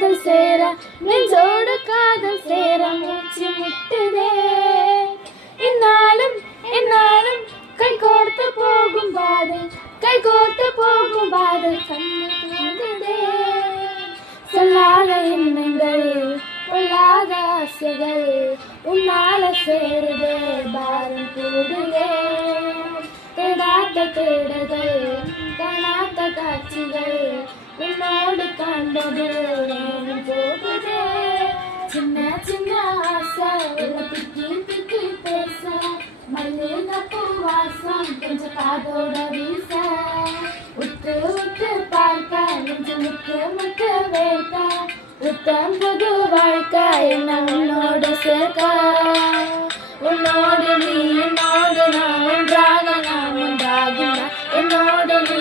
காதல் சேர நெஞ்சோடு காதல் சேர மூச்சு முட்டுதே. என்னாலும் என்னாலும் கை கோர்த்து போகும் பாதை கை கோர்த்து போகும் பாதை கண்ணு தூங்குதே. சொல்லாத எண்ணங்கள் பொல்லாத ஆசைகள் உன்னால சேருதே பாரம் கூடுதே. தேடாத தேடுதல் காணாத காட்சிகள் உன்னோடு காண்பது நேரம் போகுதே. சின்ன சின்ன ஆசை திக்கி திக்கி பேச மல்லிகைப்பூ வாசம் கொஞ்சம் காதோட வீச உத்து உத்து பார்க்க நெஞ்சு முக்கு முக்கு வேர்க்க உத்தம் புது வாழ்க்கை என்ன உன்னோடு சேர்க்க. உன்னோடு நீ என்னோடு நான் ஒன்றாக நாம் ஒன்றாக என்னோடு நீ